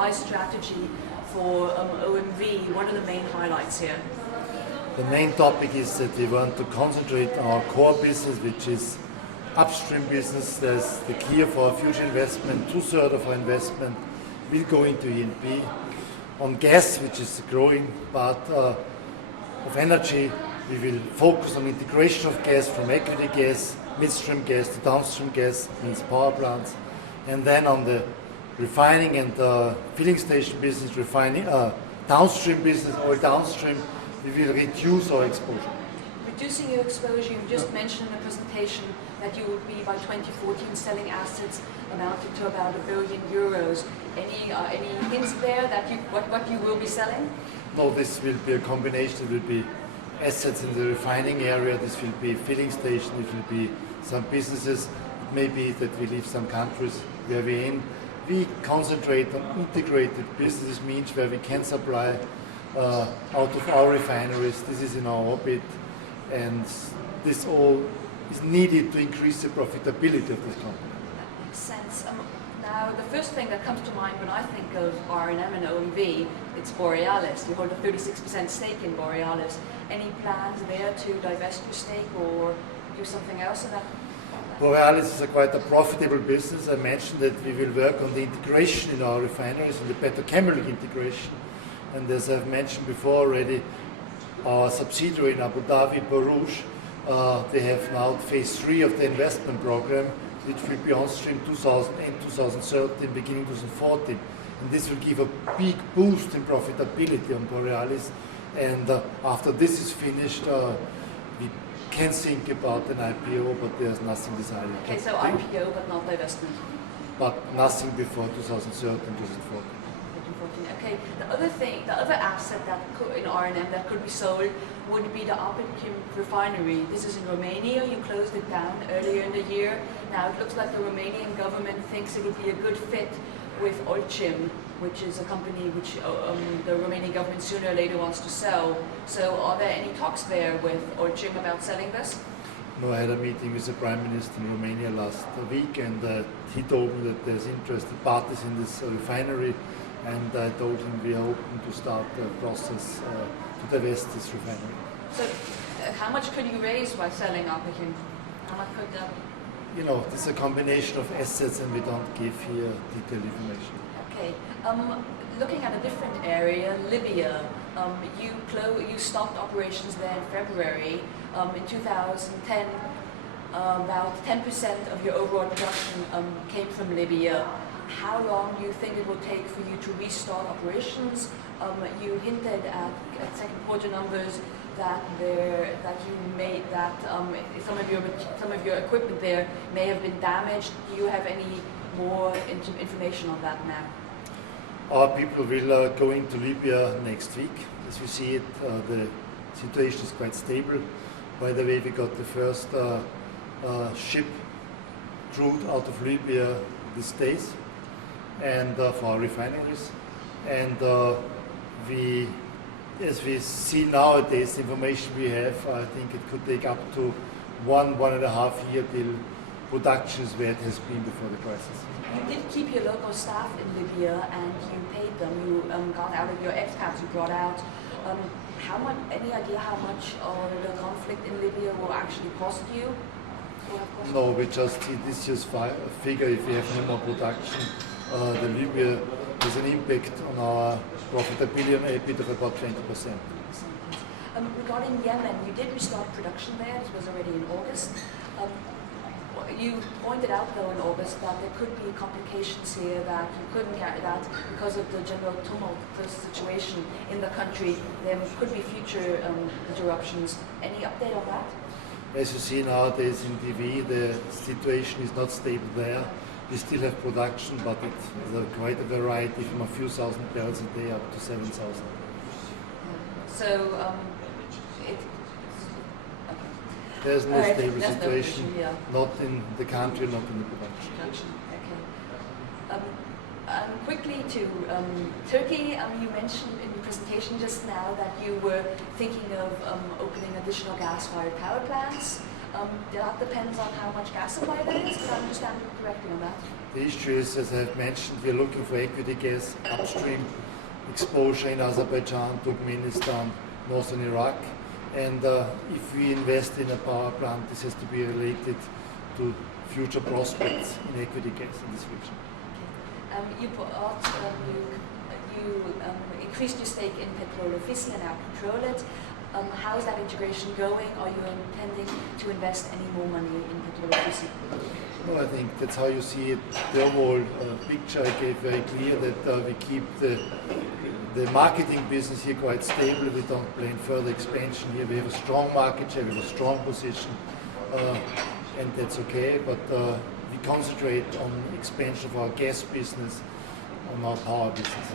revised strategy for OMV. What are the main highlights here? The main topic is that we want to concentrate on our core business, which is upstream business. There's the clear for our future investment. 2/3 of our investment will go into E&P. On gas, which is the growing part of energy, we will focus on integration of gas from equity gas, midstream gas to downstream gas, means power plants. And then on the refining and filling station business, downstream business, oil downstream, we will reduce our exposure. Reducing your exposure, you just mentioned in the presentation that you would be by 2014 selling assets amounting to about €1 billion. Any hints there that what you will be selling? No, this will be a combination. It will be assets in the refining area, this will be filling station, it will be some businesses. It may be that we leave some countries where we're in. We concentrate on integrated business, means where we can supply out of our refineries. This is in our orbit, and this all is needed to increase the profitability of this company. That makes sense. Now, the first thing that comes to mind when I think of R&M and OMV, it's Borealis. You hold a 36% stake in Borealis. Any plans there to divest your stake or do something else in that? Borealis is quite a profitable business. I mentioned that we will work on the integration in our refineries and the petrochemical integration. And as I've mentioned before already, our subsidiary in Abu Dhabi, Borouge, they have now phase 3 of the investment program, which will be on stream 2013, beginning 2014. And this will give a big boost in profitability on Borealis. And after this is finished, we can think about an IPO, but there's nothing decided. Okay, so IPO, but not divestment. But nothing before 2013, 2014. Okay, the other asset that in R&M that could be sold would be the Apetkim refinery. This is in Romania. You closed it down earlier in the year. Now it looks like the Romanian government thinks it would be a good fit with Olcim, which is a company which the Romanian government sooner or later wants to sell. So are there any talks there with Olcim about selling this? No, I had a meeting with the Prime Minister in Romania last week, and he told me that there's interested parties in this refinery, and I told him we are open to start the process to divest this refinery. So how much could you raise by selling Apetkim? How much could You know, this is a combination of assets, and we don't give here detailed information. Okay. Looking at a different area, Libya, you stopped operations there in February. In 2010, about 10% of your overall production came from Libya. How long do you think it will take for you to restart operations? You hinted at second quarter numbers that some of your equipment there may have been damaged. Do you have any more information on that now? Our people will go into Libya next week. As we see it, the situation is quite stable. By the way, we got the first ship crude out of Libya these days, and for our refineries. And as we see nowadays, the information we have, I think it could take up to 1.5 years till production is where it has been before the crisis. You did keep your local staff in Libya and you paid them. You got out of your expats you brought out. Any idea how much the conflict in Libya will actually cost you? No, we just see this year's figure. If we have no more production, the Libya has an impact on our profitability and EBIT of about 20%. Regarding Yemen, you did restart production there. It was already in August. You pointed out, though, in August that there could be complications here, that you couldn't carry that because of the general tumult, the situation in the country. There could be future interruptions. Any update on that? As you see nowadays in TV, the situation is not stable there. We still have production, but it's quite a variety from a few thousand barrels a day up to 7,000. So, there's no stable situation, no issue, yeah. Not in the country, not in the production. Okay. Quickly to Turkey, you mentioned in your presentation just now that you were thinking of opening additional gas-fired power plants. That depends on how much gas supply there is, but I understand you correctly on that. The issue is, as I've mentioned, we're looking for equity gas upstream exposure in Azerbaijan, Turkmenistan, northern Iraq. And if we invest in a power plant, this has to be related to future prospects in equity gas in this region. Okay. You increased your stake in Petrol Ofisi and now control it. How is that integration going? Are you intending to invest any more money in Petrol Ofisi? No, I think that's how you see it. The overall picture I gave very clear that we keep the marketing business here quite stable. We don't plan further expansion here. We have a strong market share, we have a strong position, and that's okay. But we concentrate on expansion of our gas business, on our power business.